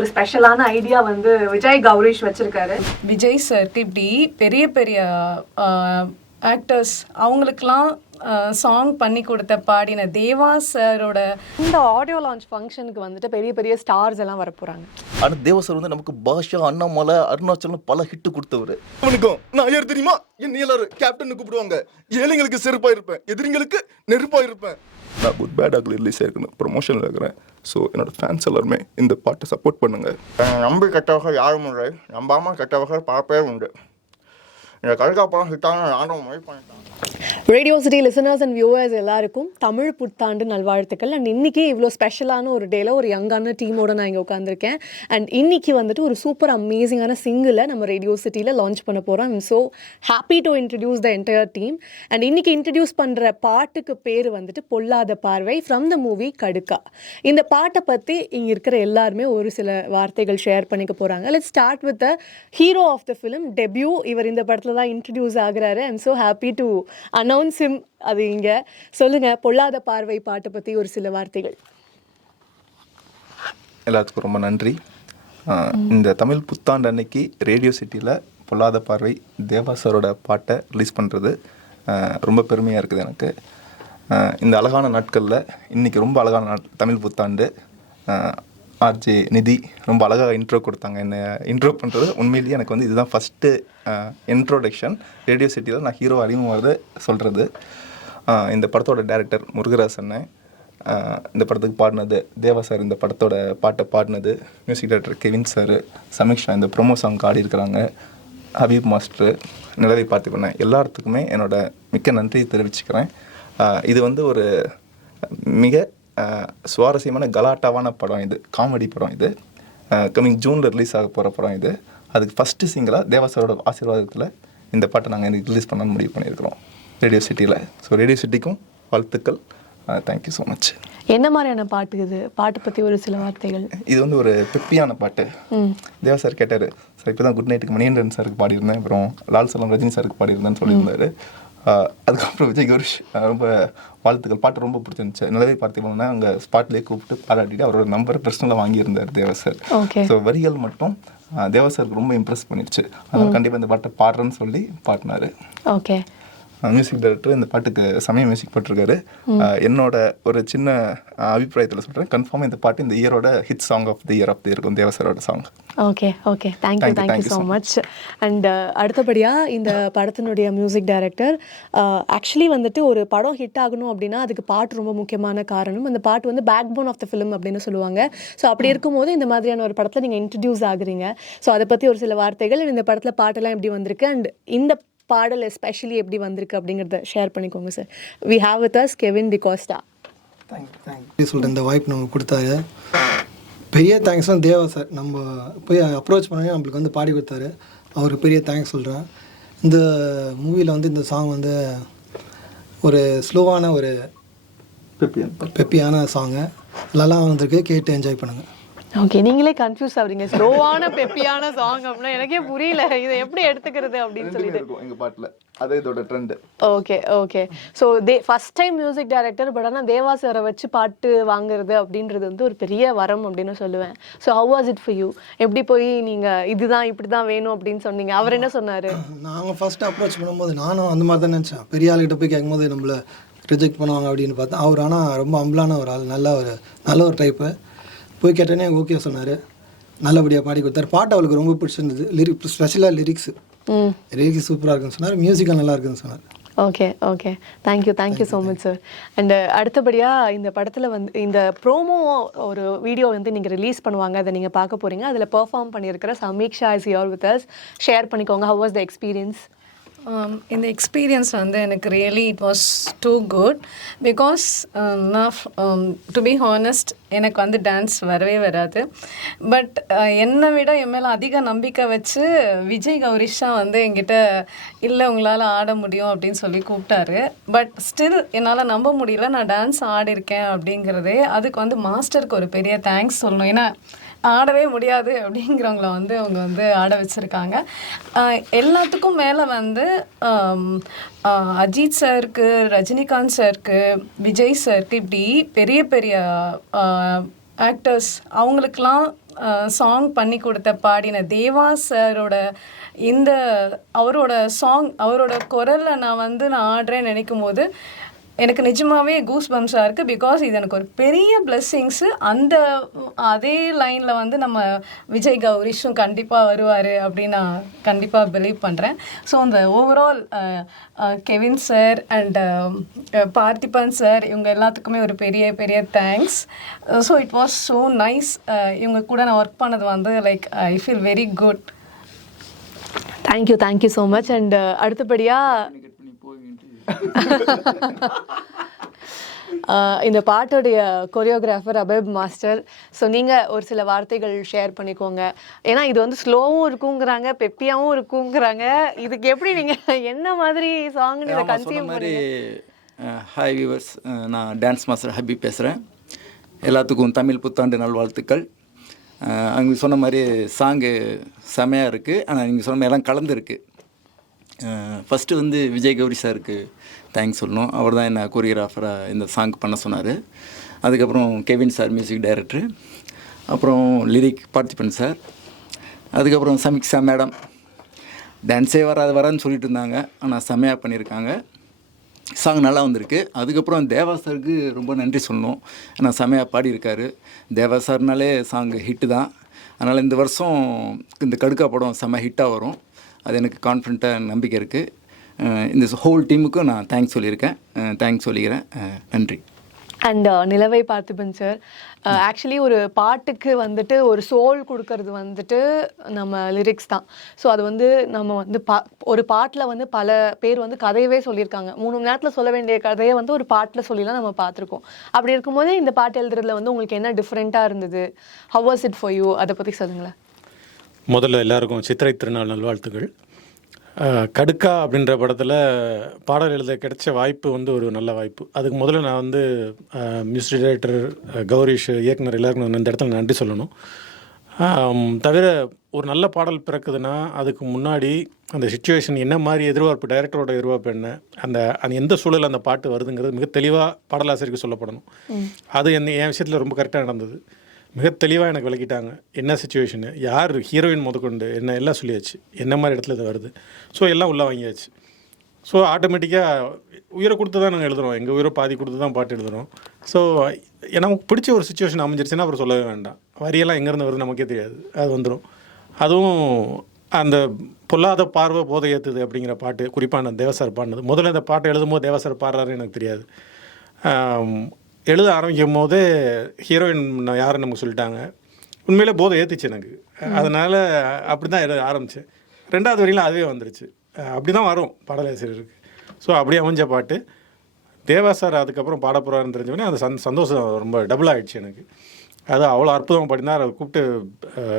ஒரு ஸ்பெஷலான ஐடியா வந்து விஜய் கௌரிஷ் வச்சிருக்காரு. விஜய் சாருக்கு இப்படி பெரிய பெரிய ஆக்டர்ஸ் அவங்களுக்கெல்லாம் சாங் பண்ணி கொடுத்த பாடின தேவா சாரோட இந்த ஆடியோ லான்ச் ஃபங்க்ஷனுக்கு வந்துட்டு பெரிய பெரிய ஸ்டார்ஸ் எல்லாம் வர போறாங்க. ஆனால் தேவா சார் வந்து நமக்கு பாஷா, அண்ணாமலை, அருணாச்சலம் பல ஹிட்டு கொடுத்தவர். அவனுக்கும் நான் யார் தெரியுமா? என்ன எல்லாரும் கேப்டன் கூப்பிடுவாங்க. ஏழைங்களுக்கு செருப்பா இருப்பேன், எதிரிங்களுக்கு நெருப்பா இருப்பேன். நான் குட் பேட் ஆகல ரிலீஸ் ஆயிருக்கணும், ப்ரொமோஷனில் இருக்கிறேன். ஸோ என்னோட ஃபேன்ஸ் எல்லாருமே இந்த பாட்டை சப்போர்ட் பண்ணுங்க. நம்பி கெட்டவர்கள் யாரும் இல்லை, நம்பாமல் கெட்டவர்கள் பல பேர் உண்டு. இந்த கல்காப்படம் ஹிட்டான நானும் முயற்சி பண்ணிட்டேன். Radio city listeners and viewers எல்லாருக்கும் தமிழ் புத்தாண்டு நல்வாழ்த்துக்கள். அண்ட் இன்றைக்கி இவ்வளோ ஸ்பெஷலான ஒரு டேல ஒரு யங்கான டீமோட நான் இங்கே உட்காந்துருக்கேன். அண்ட் இன்றைக்கி வந்துட்டு ஒரு சூப்பர் அமேசிங்கான சிங்கிளை நம்ம ரேடியோ சிட்டியில் லான்ச் பண்ண போகிறோம். I'm so happy to introduce the entire team. And இன்றைக்கி இன்ட்ரடியூஸ் பண்ணுற பாட்டுக்கு பேர் வந்துட்டு பொல்லாத பார்வை ஃப்ரம் த மூவி கடுக்கா. இந்த பாட்டை பற்றி இங்கே இருக்கிற எல்லாருமே ஒரு சில வார்த்தைகள் ஷேர் பண்ணிக்க போகிறாங்க. Let's start with the hero of the film debut. இவர் இந்த படத்தில் தான் இன்ட்ரடியூஸ் ஆகுறாரு. I'm so happy to announce him. அது இங்கே சொல்லுங்கள், பொல்லாத பார்வை பாட்டை பற்றி ஒரு சில வார்த்தைகள். எல்லாத்துக்கும் ரொம்ப நன்றி. இந்த தமிழ் புத்தாண்டு அன்னைக்கு ரேடியோ சிட்டியில் பொல்லாத பார்வை தேவா சாரோட பாட்டை ரிலீஸ் பண்ணுறது ரொம்ப பெருமையாக இருக்குது எனக்கு. இந்த அழகான நாட்களில் இன்றைக்கி ரொம்ப அழகான நாள், தமிழ் புத்தாண்டு. ஆர்ஜே நிதி ரொம்ப அழகாக இன்ட்ரோ கொடுத்தாங்க. என்னை இன்ட்ரோ பண்ணுறது உண்மையிலேயே எனக்கு வந்து இதுதான் ஃபஸ்ட்டு இன்ட்ரோடக்ஷன் ரேடியோ சிட்டியில் நான் ஹீரோ அறிமுகமாகிறது சொல்கிறது. இந்த படத்தோட டைரக்டர் முருகராஜ் அண்ணன் இந்த படத்துக்கு பாடினது, தேவா சார் இந்த படத்தோட பாட்டை பாடினது, music director Kevin sir, Sameeksha இந்த ப்ரொமோ சாங் ஆடி இருக்கிறாங்க, ஹபீப் மாஸ்டர், நிலவை பார்த்துக்கணும், எல்லாத்துக்குமே என்னோட மிக்க நன்றியை தெரிவிச்சுக்கிறேன். இது வந்து ஒரு மிக சுவாரஸ்யமான கலாட்டாவான படம். இது காமெடி படம். இது கம்மிங் ஜூனில் ரிலீஸ் ஆக போகிற படம். இது அதுக்கு ஃபஸ்ட்டு சிங்கிளாக தேவாசாரோட ஆசீர்வாதத்தில் இந்த பாட்டை நாங்கள் எனக்கு ரிலீஸ் பண்ண முடிவு பண்ணியிருக்கிறோம் ரேடியோ சிட்டியில். ஸோ ரேடியோ சிட்டிக்கும் வாழ்த்துக்கள். Thank you so much. என்ன மாதிரியான பாட்டு இது? பாட்டை பற்றி ஒரு சில வார்த்தைகள். இது வந்து ஒரு பெப்பியான பாட்டு. தேவா சார் கேட்டார், சார் இப்போ தான் குட் நைட்டுக்கு மணிகண்டன் சாருக்கு பாடியிருந்தேன், அப்புறம் லால் சலம் ரஜினி சாருக்கு பாடியிருந்தேன்னு சொல்லியிருந்தாரு. அதுக்கப்புறம் விஜய் கௌரிஷ் ரொம்ப வாழ்த்துக்கள், பாட்டு ரொம்ப பிடிச்சிருந்துச்சு. நிலவை பார்த்திங்கன்னா அங்கே ஸ்பாட்லேயே கூப்பிட்டு பாராட்டிட்டு அவரோட நம்பரை பர்சனலாக வாங்கியிருந்தார் தேவா சார். ஸோ வரிகள் மட்டும் தேவா சாருக்கு ரொம்ப இம்ப்ரெஸ் பண்ணிடுச்சு. அதனால் கண்டிப்பாக இந்த பாட்டை பாடுறேன்னு சொல்லி பாடினார். ஓகே. மியூசிக் டைரக்டர் இந்த பாட்டுக்கு சமய மியூசிக் போட்டிருக்காரு. என்னோட ஒரு சின்ன அபிப்பிராயத்தில் சொல்கிறேன், கன்ஃபார்மாக இந்த பாட்டு இந்த இயரோட hit song of the year இருக்கும் தேவா சாரோட song. Okay okay, thank you so much. And அடுத்தபடியாக இந்த படத்தினுடைய மியூசிக் டைரக்டர், ஆக்சுவலி வந்துட்டு ஒரு படம் ஹிட் ஆகணும் அப்படின்னா அதுக்கு பாட்டு ரொம்ப முக்கியமான காரணம். அந்த பாட்டு வந்து backbone of the film அப்படின்னு சொல்லுவாங்க. ஸோ அப்படி இருக்கும்போது இந்த மாதிரியான ஒரு படத்தில் நீங்கள் இன்ட்ரடியூஸ் ஆகுறீங்க. ஸோ அதை பற்றி ஒரு சில வார்த்தைகள், இந்த படத்தில் பாட்டெல்லாம் எப்படி வந்திருக்கு அண்ட் இந்த பாடல் எஸ்பெஷலி எப்படி வந்திருக்கு அப்படிங்கிறத ஷேர் பண்ணிக்கோங்க சார். We have with us Kevin D'Costa. Thank you சொல்கிறேன், இந்த வாய்ப்பு நமக்கு கொடுத்தாரு. பெரிய தேங்க்ஸ் தான் தேவா சார். நம்ம போய் அப்ரோச் பண்ணி நம்மளுக்கு வந்து பாடி கொடுத்தாரு, அவருக்கு பெரிய தேங்க்ஸ் சொல்கிறேன். இந்த மூவியில் வந்து இந்த சாங் வந்து ஒரு ஸ்லோவான ஒரு பெப்பியான சாங்கு நல்லா வந்திருக்கு, கேட்டு என்ஜாய் பண்ணுங்கள். ஓகே, நீங்களே கன்ஃபியூஸ் ஆகுறீங்க, ஸ்லோவான பெப்பியான சாங் அப்படின்னா எனக்கே புரியல இதை எப்படி எடுத்துக்கிறது அப்படின்னு சொல்லிட்டு. எங்கள் பாட்டில் அதே இதோட trend. Okay okay. So first time music director, but ஆனால் தேவா சாரை வச்சு பாட்டு வாங்குறது அப்படின்றது வந்து ஒரு பெரிய வரம் அப்படின்னு சொல்லுவேன். So how was it for you? எப்படி போய் நீங்கள் இதுதான் இப்படி தான் வேணும் அப்படின்னு சொன்னீங்க? அவர் என்ன சொன்னார்? நாங்கள் ஃபர்ஸ்ட் அப்ரோச் பண்ணும்போது நானும் அந்த மாதிரி தான் நினச்சேன். பெரிய ஆளுகிட்ட போய் கேட்கும்போது நம்மளை ரிஜெக்ட் பண்ணுவாங்க அப்படின்னு பார்த்தேன். அவர் ஆனால் ரொம்ப ஹம்பிளான ஒரு ஆள், நல்ல ஒரு டைப்பு. போய் கேட்டோன்னே ஓகே சொன்னார், நல்லபடியாக பாடி கொடுத்தாரு. பாட்டு அவளுக்கு ரொம்ப பிடிச்சிருந்தது. ஸ்பெஷலாக லிரிக்ஸ் சூப்பராக இருக்குன்னு சொன்னார், மியூசிக்கல் நல்லா இருக்குன்னு சொன்னார். Okay okay, thank you so much sir. And அடுத்தபடியாக இந்த படத்தில் வந்து இந்த ப்ரோமோ ஒரு வீடியோ வந்து நீங்கள் ரிலீஸ் பண்ணுவாங்க, அதை நீங்கள் பார்க்க போகிறீங்க. அதில் பெர்ஃபார்ம் பண்ணியிருக்கிற Sameeksha is here with us. Share பண்ணிக்கோங்க, ஹவ் வாஸ் த எக்ஸ்பீரியன்ஸ்? இந்த எக்ஸ்பீரியன்ஸ் வந்து எனக்கு really it was too good. Because நான் டு பி ஹானஸ்ட் எனக்கு வந்து டான்ஸ் வரவே வராது. பட் என்னை விட என் மேலே அதிக நம்பிக்கை வச்சு விஜய் கௌரிஷா வந்து என்கிட்ட இல்லை உங்களால் ஆட முடியும் அப்படின்னு சொல்லி கூப்பிட்டாரு. பட் ஸ்டில் என்னால் நம்ப முடியல நான் டான்ஸ் ஆடிருக்கேன் அப்படிங்கிறதே. அதுக்கு வந்து மாஸ்டருக்கு ஒரு பெரிய தேங்க்ஸ் சொல்லணும். ஏன்னா ஆடவே முடியாது அப்படிங்கிறவங்கள வந்து அவங்க வந்து ஆட வச்சுருக்காங்க. எல்லாத்துக்கும் மேலே வந்து அஜித் சாருக்கு, ரஜினிகாந்த் சாருக்கு, விஜய் சாருக்கு இப்படி பெரிய பெரிய ஆக்டர்ஸ் அவங்களுக்கெல்லாம் சாங் பண்ணி கொடுத்த பாடின தேவா சாரோட இந்த அவரோட சாங் அவரோட குரலில் நான் ஆடுறேன்னு நினைக்கும் போது எனக்கு நிஜமாகவே கூஸ் பம்ஸாக இருக்குது. பிகாஸ் இது எனக்கு ஒரு பெரிய பிளெஸ்ஸிங்ஸு. அதே லைனில் நம்ம விஜய் கௌரிஷும் கண்டிப்பாக வருவார் அப்படின்னு நான் கண்டிப்பாக பிலீவ் பண்ணுறேன். ஸோ அந்த overall Kevin sir and Parthiban sir இவங்க எல்லாத்துக்குமே ஒரு பெரிய பெரிய thanks. So it was so nice. இவங்க கூட நான் ஒர்க் பண்ணது like I feel very good. Thank you so much. And அடுத்தபடியாக இந்த பாட்டோடைய கொரியோகிராஃபர் அபேப் மாஸ்டர். ஸோ நீங்கள் ஒரு சில வார்த்தைகள் ஷேர் பண்ணிக்கோங்க. ஏன்னா இது ஸ்லோவும் இருக்குங்கிறாங்க, பெப்பியாகவும் இருக்குங்கிறாங்க. இதுக்கு எப்படி நீங்கள் என்ன மாதிரி சாங்னு இதை கன்சியூம் பண்ணி? ஹாய் வியூவர்ஸ், நான் டான்ஸ் மாஸ்டர் ஹபீப் பேசுகிறேன். எல்லாத்துக்கும் தமிழ் புத்தாண்டு நல்வாழ்த்துக்கள். அவங்க சொன்ன மாதிரி சாங்கு செமையாக இருக்குது. ஆனால் நீங்கள் சொன்ன மாதிரி எல்லாம் கலந்துருக்கு. ஃபஸ்ட்டு விஜய் கௌரி சாருக்கு தேங்க்ஸ் சொல்லணும். அவர் தான் என்னை கொரியோகிராஃபராக இந்த சாங் பண்ண சொன்னார். அதுக்கப்புறம் கெவின் சார் மியூசிக் டைரக்டர், அப்புறம் லிரிக் பார்த்திபன் சார், அதுக்கப்புறம் சமீக்ஷா மேடம். டான்ஸே வரான்னு சொல்லிட்டு இருந்தாங்க, ஆனால் செம்மையாக பண்ணியிருக்காங்க. சாங் நல்லா வந்திருக்கு. அதுக்கப்புறம் தேவா சாருக்கு ரொம்ப நன்றி சொல்லணும். ஆனால் செம்மையாக பாடியிருக்காரு. தேவா சார்னாலே சாங் ஹிட்டு தான். அதனால் இந்த வருஷம் இந்த கடுக்கா படம் செம்ம ஹிட்டாக வரும். அது எனக்கு கான்ஃபிடண்ட்டாக நம்பிக்கை இருக்குது. இந்த ஹோல் டீமுக்கும் நான் தேங்க்ஸ் சொல்லிக்கிறேன். நன்றி. அண்ட் நிலவை பார்த்திபன் சார், ஆக்சுவலி ஒரு பாட்டுக்கு ஒரு சோல் கொடுக்கறது நம்ம லிரிக்ஸ் தான். ஸோ அது நம்ம ஒரு பாட்டில் பல பேர் கதையவே சொல்லியிருக்காங்க. 3 மணி நேரத்தில் சொல்ல வேண்டிய கதையை ஒரு பாட்டில் சொல்லிலாம் நம்ம பார்த்துருக்கோம். அப்படி இருக்கும்போது இந்த பாட்டு எழுதுறதுல உங்களுக்கு என்ன டிஃப்ரெண்ட்டாக இருந்தது? How was it for you? அதை பற்றி சொல்லுங்களேன். முதல்ல எல்லாருக்கும் சித்திரை திருநாள் நல்வாழ்த்துக்கள். கடுக்கா அப்படின்ற படத்தில் பாடல் எழுத கிடைச்ச வாய்ப்பு ஒரு நல்ல வாய்ப்பு. அதுக்கு முதல்ல நான் மியூசிக் டைரக்டர் கௌரிஷ், இயக்குனர் எல்லாருக்கும் இந்த இடத்துல நன்றி சொல்லணும். தவிர ஒரு நல்ல பாடல் பிறக்குதுன்னா அதுக்கு முன்னாடி அந்த சிச்சுவேஷன் என்ன மாதிரி எதிர்பார்ப்பு, டைரக்டரோட எதிர்பார்ப்பு என்ன, அந்த எந்த சூழல் அந்த பாட்டு வருதுங்கிறது மிக தெளிவாக பாடலாசிரியருக்கு சொல்லப்படணும். அது என் விஷயத்தில் ரொம்ப கரெக்டாக நடந்தது. மிக தெளிவாக எனக்கு விளக்கிட்டாங்க. என்ன சுச்சுவேஷனு, யார் ஹீரோயின் முதற்கொண்டு என்ன எல்லாம் சொல்லியாச்சு, என்ன மாதிரி இடத்துல இது வருது. ஸோ எல்லாம் உள்ளே வாங்கியாச்சு. ஸோ ஆட்டோமேட்டிக்காக உயிரை கொடுத்து தான் நாங்கள் எழுதுகிறோம். எங்கள் உயிரை பாதி கொடுத்து தான் பாட்டு எழுதுகிறோம். ஸோ நமக்கு பிடிச்ச ஒரு சுச்சுவேஷன் அமைஞ்சிருச்சுன்னா அப்புறம் சொல்லவே வேண்டாம். வரியெல்லாம் எங்கேருந்து வருது நமக்கே தெரியாது, அது வந்துடும். அதுவும் அந்த பொல்லாத பார்வை போதை ஏற்றுது அப்படிங்கிற பாட்டு குறிப்பாக நான் தேவசார் பாடினது. முதல்ல இந்த பாட்டை எழுதும்போது தேவசார் பாடுறாருன்னு எனக்கு தெரியாது. எழுத ஆரம்பிக்கும் போதே ஹீரோயின் யாருன்னு நமக்கு சொல்லிட்டாங்க. உண்மையிலே போதை ஏற்றுச்சு எனக்கு. அதனால் அப்படி தான் எழுத ஆரம்பித்தேன். 2வது வரையிலும் அதுவே வந்துருச்சு. அப்படி தான் வரும் பாடலாசிரியருக்கு. ஸோ அப்படியே அமைஞ்ச பாட்டு தேவா சார் அதுக்கப்புறம் பாட போகிறாருன்னு தெரிஞ்சோடனே அந்த சந்தோஷம் ரொம்ப டபுள் ஆகிடுச்சு எனக்கு. அது அவ்வளோ அற்புதமாக பாடினார். அதை கூப்பிட்டு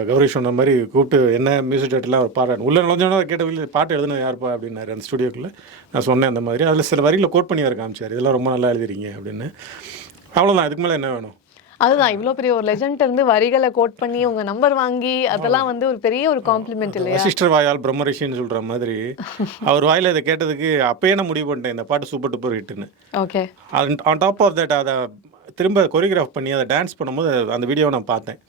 கௌரிஷ் சொன்ன மாதிரி கூப்பிட்டு என்ன மியூசிக் டேரக்டர்லாம் அவர் பாடுறாரு. உள்ளே நுழைஞ்சோன்னா கேட்ட பாட்டு எழுதுனது யாருப்பா அப்படின்னாரு அந்த ஸ்டுடியோக்குள்ளே. நான் சொன்னேன் அந்த மாதிரி. அதில் சில வரியில் கோட் பண்ணி வர காமிச்சார், இதெல்லாம் ரொம்ப நல்லா எழுதிறீங்க அப்படின்னு. அவ்வளோதான், இதுக்கு மேலே என்ன வேணும்? அதுதான், இவ்வளோ பெரிய ஒரு லெஜண்ட் இருந்து வரிகளை கோட் பண்ணி உங்கள் நம்பர் வாங்கி அதெல்லாம் ஒரு பெரிய ஒரு காம்ப்ளிமெண்ட் இல்லையா? சிஸ்டர் வாயால் பிரம்மரிஷின்னு சொல்கிற மாதிரி அவர் வாயில் இதை கேட்டதுக்கு அப்பயே நான் முடிவு பண்ணிட்டேன் இந்த பாட்டு சூப்பர் டூப்பர் ஹிட்டுன்னு. Okay. On top of that அதை திரும்ப கொரியோகிராஃப் பண்ணி அதை டான்ஸ் பண்ணும்போது அந்த வீடியோவை நான் பார்த்தேன்.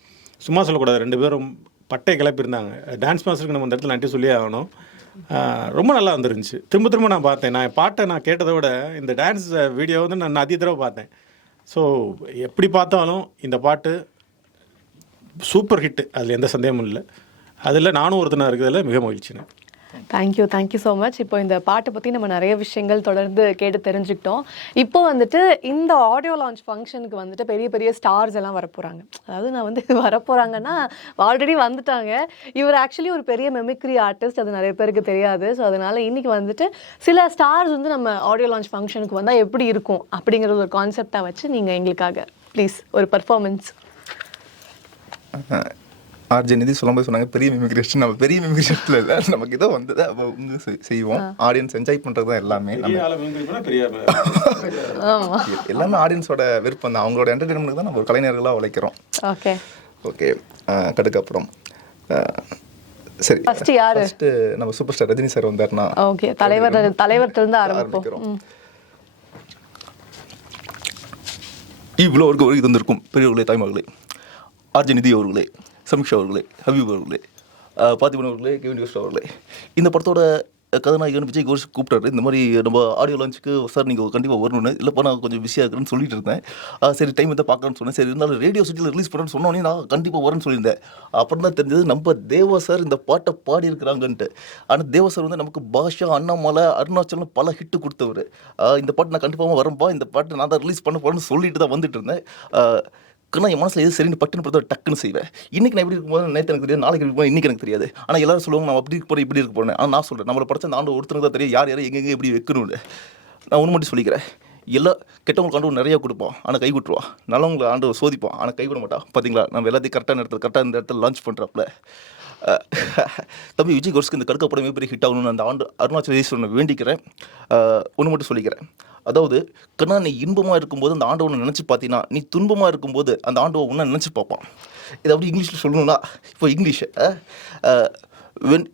சும்மா சொல்லக்கூடாது, 2 பேரும் பட்டை கிளப்பியிருந்தாங்க. டான்ஸ் மாஸ்டருக்கு நம்ம அந்த இடத்துல நன்றி சொல்லி ஆகணும். ரொம்ப நல்லா வந்துருந்துச்சு. திரும்ப நான் பார்த்தேன். நான் பாட்டை நான் கேட்டதை விட இந்த டான்ஸ் வீடியோ நான் அதிக தடவை பார்த்தேன். ஸோ எப்படி பார்த்தாலும் இந்த பாட்டு சூப்பர் ஹிட்டு, அதில் எந்த சந்தேகமும் இல்லை. அதில் நானும் ஒருத்தனாக இருக்கிறதுல மிக மகிழ்ச்சினேன். Thank you so much. இப்போ இந்த பாட்டை பற்றி நம்ம நிறைய விஷயங்கள் தொடர்ந்து கேட்டு தெரிஞ்சுக்கிட்டோம். இப்போ இந்த ஆடியோ லான்ச் ஃபங்க்ஷனுக்கு பெரிய பெரிய ஸ்டார்ஸ் எல்லாம் வரப்போகிறாங்க. அதாவது நான் வரப்போகிறாங்கன்னா ஆல்ரெடி வந்துட்டாங்க. இவர் ஆக்சுவலி ஒரு பெரிய மெமிக்ரி ஆர்டிஸ்ட், அது நிறைய பேருக்கு தெரியாது. ஸோ அதனால் இன்றைக்கி சில ஸ்டார்ஸ் நம்ம ஆடியோ லான்ச் ஃபங்க்ஷனுக்கு வந்தால் எப்படி இருக்கும் அப்படிங்கிற ஒரு கான்செப்டாக வச்சு நீங்கள் எங்களுக்காக ப்ளீஸ் ஒரு பர்ஃபார்மன்ஸ். ஆர்ஜே நிதி சொல்லும்போது சொன்னாங்க பெரிய மிமிக்ரேஷன். நம்ம பெரிய மிமிக்ரேஷனில் இல்லை, நமக்கு ஏதோ வந்ததை செய்வோம். ஆடியன்ஸ் என்ஜாய் பண்ணுறது தான் எல்லாமே. எல்லாமே ஆடியன்ஸோட விருப்பம் தான். அவங்களோட என்டர்டெயின்மெண்ட்டுக்கு தான் நம்ம ஒரு கலைஞர்களாக உழைக்கிறோம். Okay okay. கடுக்கப்புறம் சரி, ஃபர்ஸ்ட் நம்ம சூப்பர் ஸ்டார் ரஜினி சார் வந்தாருன்னா ஓகே, தலைவர்கிட்ட ஆரம்பிக்கிறோம். இவ்வளோ ஒரு இது வந்திருக்கும் பெரியவர்களே தாய்மகளே. ஆர்ஜி நிதி அவர்களே, சமீக்ஷா அவர்களே, ஹபீப் அவர்களே, பார்த்திபன் அவர்களே, கெவின் யோஸ்ட் அவர்களே, இந்த படத்தோட கதாநாயகன் விஜய் கோஷ் கூப்பிட்டாரு. இந்த மாதிரி நம்ம ஆடியோ லான்ச்சுக்கு சார் நீங்கள் கண்டிப்பாக வரணும்னு. இல்லைப்பா நான் கொஞ்சம் பிஸியாக இருக்கிறேன்னு சொல்லிட்டு இருந்தேன். சரி டைம் வந்து பார்க்கலான்னு சொன்னேன். சரி இருந்தாலும் ரேடியோ சிட்டியில் ரிலீஸ் பண்ணுறேன்னு சொன்னோன்னே நான் கண்டிப்பாக வரேன்னு சொல்லியிருந்தேன். அப்புறம் தான் தெரிஞ்சது நம்ம தேவா சார் இந்த பாட்டை பாடியிருக்கிறாங்கன்ட்டு. ஆனால் தேவா சார் வந்து நமக்கு பாஷா, அண்ணாமலை, அருணாச்சலம் பல ஹிட்டு கொடுத்தவர். இந்த பாட்டு நான் கண்டிப்பாக வரேன்ப்பா, இந்த பாட்டை நான் தான் ரிலீஸ் பண்ண போகிறேன்னு சொல்லிட்டு தான் வந்துட்டு இருந்தேன். நான் என் மனசில் எது சரின்னு பட்டுன்னு பார்த்தா டக்குன்னு செய்வேன். இன்றைக்கி நான் எப்படி இருக்கும்போது நேற்று எனக்கு தெரியாது, நாளைக்கு இருக்கும்போது இன்றைக்கி எனக்கு தெரியாது. ஆனால் எல்லாரும் சொல்லுவாங்க நான் அப்படி இருக்க போகிறேன், இப்படி இருக்க போகிறேன். ஆனால் நான் சொல்கிறேன் நம்மளை படைச்ச அந்த ஆண்டு ஒருத்தருக்கு தான் தெரியும் யார் யாரை எங்கெங்கே எப்படி வைக்கணும்னு. நான் ஒன்று மட்டும் சொல்லிக்கிறேன், எல்லா கெட்டவங்களுக்கு ஆண்டு நிறையா கொடுப்போம் ஆனால் கை விட்டுருவான். நல்லவங்களை ஆண்டு சோதிப்போம் ஆனால் கை விட மாட்டான். பார்த்தீங்களா நம்ம எல்லாத்தையும் கரெக்டான இடத்துல கரெக்டாக இந்த இடத்துல லான்ச் பண்ணுறாப்புல. தம்பி விஜய் கோர்ஸ்க்கு இந்த கடுக்க படம் மிகப்பெரிய ஹிட் ஆகணும்னு அந்த ஆண்டு அருணாச்சல ஈஸ்வரனை வேண்டிக்கிறேன். ஒன்று மட்டும் சொல்லிக்கிறேன், அதாவது கண்ணா நீ இன்பமாக இருக்கும்போது அந்த ஆண்டவனை நினச்சி பார்த்தீங்கன்னா நீ துன்பமாக இருக்கும்போது அந்த ஆண்டவன் ஒன்றா நினச்சி பார்ப்பான். இது அப்படி இங்கிலீஷில் சொல்லணும்னா இப்போ English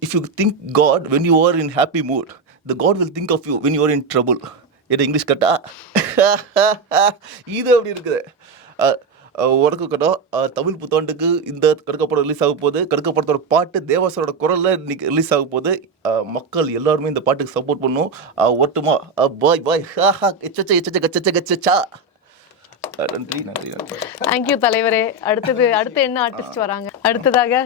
if you think God when you are in happy mood, the God will think of you when you are in trouble. என்ன இங்கிலீஷ் கட்டா இது அப்படி இருக்குது. உனக்கு கட்டா தமிழ் புத்தாண்டுக்கு இந்த கடுக்கப்படம் ரிலீஸ் ஆக போகுது. கடுக்கப்படத்தோட பாட்டு தேவாசரோட குரலில் இன்னைக்கு ரிலீஸ் ஆக போகுது. மக்கள் எல்லாருமே இந்த பாட்டுக்கு சப்போர்ட் பண்ணும். ஒட்டுமா பாய் பாய் கச்சா. நன்றி நன்றி நன்றி. தேங்க்யூ தலைவரே. அடுத்து என்ன ஆர்டிஸ்ட் வராங்க? அடுத்ததாக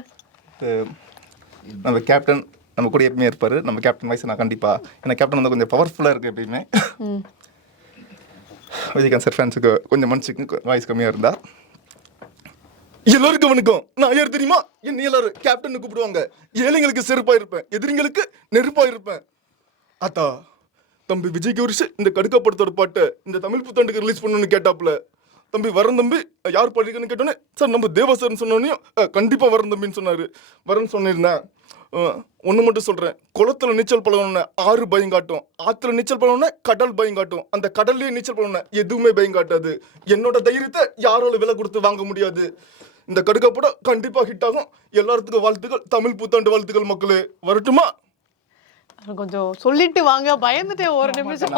நம்ம கேப்டன் நம்ம கூட எப்பவுமே இருப்பார். நம்ம கேப்டன் வாய்ஸ் நான் கண்டிப்பாக, ஏன்னா கேப்டன் வந்து கொஞ்சம் பவர்ஃபுல்லாக இருக்குது எப்பயுமே. விஜயகாந்த் சார் ஃபேன்ஸுக்கு கொஞ்சம் மனசுக்கு வாய்ஸ் கம்மியாக இருந்தால். எல்லாருக்கும் வணக்கம். நான் யார் தெரியுமா? என்ன எல்லாரும் கேப்டன் கூப்பிடுவாங்க. ஏழைங்களுக்கு செருப்பாக இருப்பேன், எதிரிங்களுக்கு நெருப்பாக இருப்பேன். அத்தா தம்பி விஜய் கோரிஷ் இந்த கடுக்கப்படத்தோட பாட்டை இந்த தமிழ் புத்தாண்டுக்கு ரிலீஸ் பண்ணணும்னு கேட்டாப்புல. தம்பி வரேன் தம்பி, யார் பாடிருக்கேன்னு கேட்டோன்னே சார் நம்ம தேவா சார்னு சொன்னோன்னே கண்டிப்பாக வரேன் தம்பின்னு சொன்னார். வரேன்னு சொன்னிருந்தேன். ஒன்று மட்டும் சொல்கிறேன், குளத்தில் நீச்சல் பழகணுன்னு ஆறு பயம் காட்டும், ஆற்றுல நீச்சல் பழகணுன்னா கடல் பயம் காட்டும், அந்த கடல்லையே நீச்சல் பழகணுன்னா எதுவுமே பயம் காட்டாது. என்னோட தைரியத்தை யாரால விலை கொடுத்து வாங்க முடியாது. இந்த கடுக்கப்படம் கண்டிப்பாக ஹிட் ஆகும். எல்லாத்துக்கும் வாழ்த்துக்கள், தமிழ் புத்தாண்டு வாழ்த்துக்கள் மக்களே. வரட்டுமா? கொஞ்சம் சொல்லிட்டு வாங்க, பயந்துட்டேன் ஒரு நிமிஷம்.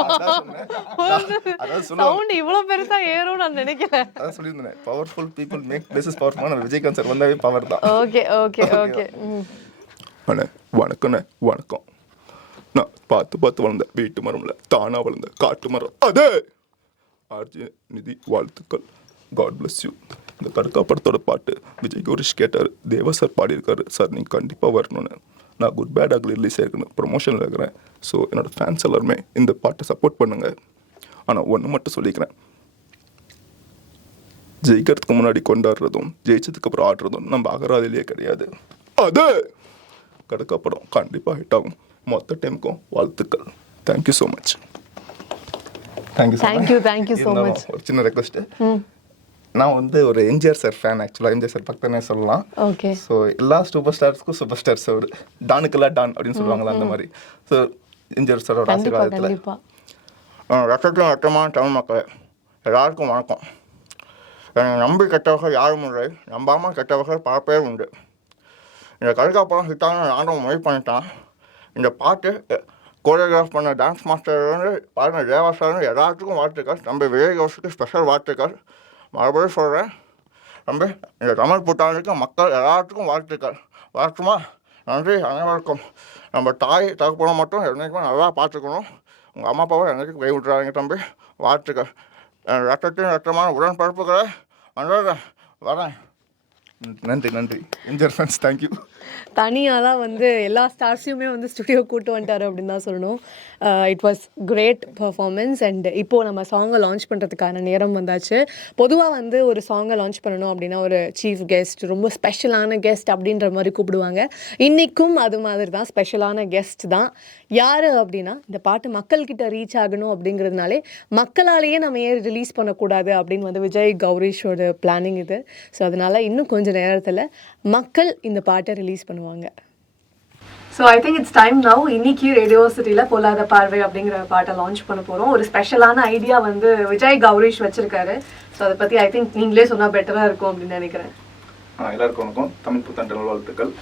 சவுண்ட் இவ்வளவு பெருசா ஏறும் நான் நினைக்கிறேன். அதான் சொல்லியிருந்தேன், powerful people make places powerful. Vijayakanth sir வந்தாவே பவர் தான். Okay okay okay. வணக்கண்ணே வணக்கம். நான் பார்த்து வளர்ந்த வீட்டு மரம்ல தானா வளர்ந்த காட்டு மரம் அதே ஆர்ஜி நிதி வாழ்த்துக்கள். God bless you. இந்த கடுக்கப்படத்தோட பாட்டு விஜய் கோரிஷ் கேட்டார், தேவா சார் பாடியிருக்காரு. சார் நீங்கள் கண்டிப்பாக வரணும்னு. நான் குட் பேட் ஆகல ரிலீஸ் ஆயிருக்கணும், ப்ரொமோஷனில் இருக்கிறேன். ஸோ என்னோடய ஃபேன்ஸ் எல்லாருமே இந்த பாட்டை சப்போர்ட் பண்ணுங்கள். ஆனால் ஒன்று மட்டும் சொல்லிக்கிறேன், ஜெயிக்கிறதுக்கு முன்னாடி கொண்டாடுறதும் ஜெயிச்சதுக்கு அப்புறம் ஆடுறதும் நம்ம அகராதிலேயே கிடையாது. அதே கடுக்கப்படம் கண்டிப்பாக ஹிட் ஆகும். மொத்த டைமுக்கும் வாழ்த்துக்கள். Thank you so much. Thank you so much. ஒரு சின்ன ரெக்வஸ்ட்டு, நான் வந்து ஒரு எம்ஜிஆர் சார் ஃபேன். ஆக்சுவலாக எம்ஜிஆர் சார் பக்கத்தானே சொல்லலாம். ஓகே. ஸோ எல்லா சூப்பர் ஸ்டார்ஸ்க்கும் சூப்பர் ஸ்டார்ஸ் அவர், டானுக்கெல்லாம் டான் அப்படின்னு சொல்லுவாங்களா அந்த மாதிரி. ஸோ எம்ஜிஆர் சாரோட ஆசீர்வாதத்தில் ரத்தமான தமிழ் மக்கள் எல்லாருக்கும் வணக்கம். என்னை நம்பி கெட்டவர்கள் யாரும் இல்லை, நம்பாமல் கெட்டவர்கள் பல பேர் உண்டு. இந்த கடுக்கப்படம் ஹிட்டான நானும் முயற்சி பண்ணிட்டான். இந்த பாட்டு கோரியோகிராஃப் பண்ண டான்ஸ் மாஸ்டர் வந்து பாருங்க தேவா சார் எல்லாத்துக்கும் வாழ்த்துக்கள். நம்ம விஜய் கோஷுக்கு ஸ்பெஷல் வாழ்த்துக்கள். மறுபடியும் சொல்கிறேன் தம்பி, இந்த தமிழ் புத்தாண்டுக்கு மக்கள் எல்லாத்துக்கும் வாழ்த்துக்கள். வாழ்த்துமா? நன்றி அனைவருக்கும். நம்ம தாய் தகப்பனை மட்டும் என்றைக்குமே நல்லா பார்த்துக்கணும். உங்கள் அம்மா அப்பாவை என்றைக்கும் கை விட்டுறாங்க தம்பி. வாழ்த்துக்கள். ரத்தத்தின் ரத்தமான உடன்பரப்புகளை வரேன். நன்றி நன்றி எம்ஜிஆர் ஃபேன்ஸ், தேங்க்யூ. தனியாக தான் வந்து எல்லா ஸ்டார்ஸையுமே வந்து ஸ்டுடியோ கூட்டு வந்துட்டார் அப்படின்னு தான் சொல்லணும். It was great performance. And இப்போது நம்ம சாங்கை லான்ச் பண்ணுறதுக்கான நேரம் வந்தாச்சு. பொதுவாக வந்து ஒரு சாங்கை லான்ச் பண்ணணும் அப்படின்னா ஒரு சீஃப் கெஸ்ட், ரொம்ப ஸ்பெஷலான கெஸ்ட் அப்படின்ற மாதிரி கூப்பிடுவாங்க. இன்றைக்கும் அது மாதிரி தான், ஸ்பெஷலான கெஸ்ட் தான். யார் அப்படின்னா, இந்த பாட்டு மக்கள்கிட்ட ரீச் ஆகணும் அப்படிங்கிறதுனாலே மக்களாலேயே நம்ம ஏன் ரிலீஸ் பண்ணக்கூடாது அப்படின்னு வந்து விஜய் கௌரிஷோட பிளானிங் இது. ஸோ அதனால் இன்னும் கொஞ்சம் நேரத்தில் மக்கள் இந்த பாட்டை ரிலீஸ் பண்ணுவாங்க. So I think it's time now. இன்னைக்கு ரேடியோ சிட்டியில் பொல்லாத பார்வை அப்படிங்கிற பாட்டை லான்ச் பண்ண போகிறோம். ஒரு ஸ்பெஷலான ஐடியா வந்து விஜய் கௌரிஷ் வச்சிருக்காரு. ஸோ அதை பற்றி ஐ திங்க் நீங்களே சொன்னால் பெட்டராக இருக்கும் அப்படின்னு நினைக்கிறேன். எல்லாருக்கும் வணக்கம். தமிழ் புத்தாண்டு நல்வாழ்த்துக்கள்.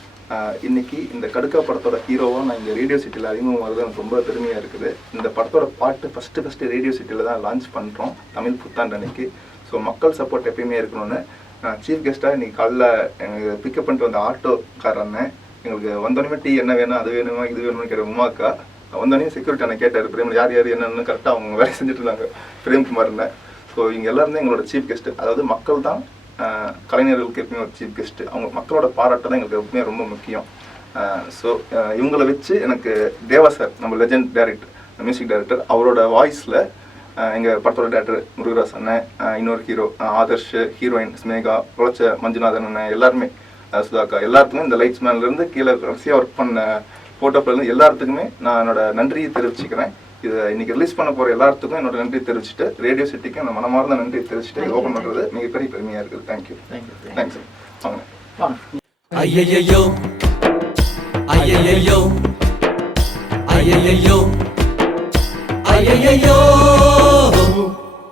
இன்னைக்கு இந்த கடுக்கா படத்தோட ஹீரோவாக நான் இங்கே ரேடியோ சிட்டியில் அறிமுகம் வருது, எனக்கு ரொம்ப பெருமையாக இருக்குது. இந்த படத்தோட பாட்டு ஃபஸ்ட்டு ரேடியோ சிட்டியில் தான் லான்ச் பண்ணுறோம் தமிழ் புத்தாண்டு அன்னைக்கு. ஸோ மக்கள் சப்போர்ட் எப்பயுமே இருக்கணும்னு சீஃப் கெஸ்ட்டாக இன்றைக்கி காலைல எங்களுக்கு பிக்கப் பண்ணிட்டு வந்த ஆட்டோக்கார அண்ணன் எங்களுக்கு வந்தோடனே டீ என்ன வேணும் அது வேணுமா இது வேணும்னு கேட்ட உமாக்கா வந்தோடனே செக்யூரிட்டி அண்ணன் கேட்டார் பிரேம் யார் யார் என்னென்னு கரெக்டாக அவங்க வேலை செஞ்சுட்டு இருந்தாங்க பிரேம்குமார்னு. ஸோ இங்கே எல்லாருமே எங்களோட சீஃப் கெஸ்ட்டு, அதாவது மக்கள் தான் கலைஞர்களுக்கு எப்பவுமே ஒரு சீஃப் கெஸ்ட்டு. அவங்க மக்களோட பாராட்டு தான் எங்களுக்கு எப்பவுமே ரொம்ப முக்கியம். ஸோ இவங்களை வச்சு எனக்கு தேவா சார், நம்ம லெஜண்ட் டைரக்டர், மியூசிக் டைரக்டர், அவரோட வாய்ஸில் எங்கள் படத்தோட டேரக்டர் முருகராஸ் அண்ணன், இன்னொரு ஹீரோ ஆதர்ஷ், ஹீரோயின் ஸ்மேகா, உழைச்ச மஞ்சுநாதன் அண்ணன், எல்லாருமே சுதாக்கா, எல்லாத்துக்குமே இந்த லைட்ஸ் மேன்லேருந்து கீழே கடைசியாக ஒர்க் பண்ண ஃபோட்டோஃப்லேருந்து எல்லாத்துக்குமே நான் என்னோட நன்றியை தெரிவிச்சுக்கிறேன். இதை இன்னைக்கு ரிலீஸ் பண்ண போகிற எல்லாத்துக்கும் என்னோட நன்றி தெரிவிச்சுட்டு, ரேடியோ சிட்டிக்கு அந்த மனமார்ந்த நன்றி தெரிவிச்சுட்டு இது ஓப்பன் பண்ணுறது மிகப்பெரிய பெருமையாக இருக்குது. தேங்க்யூ. Thanks sir. வாங்க. ஐயையோ ஐயையோ ஐயையோ ஐயையோ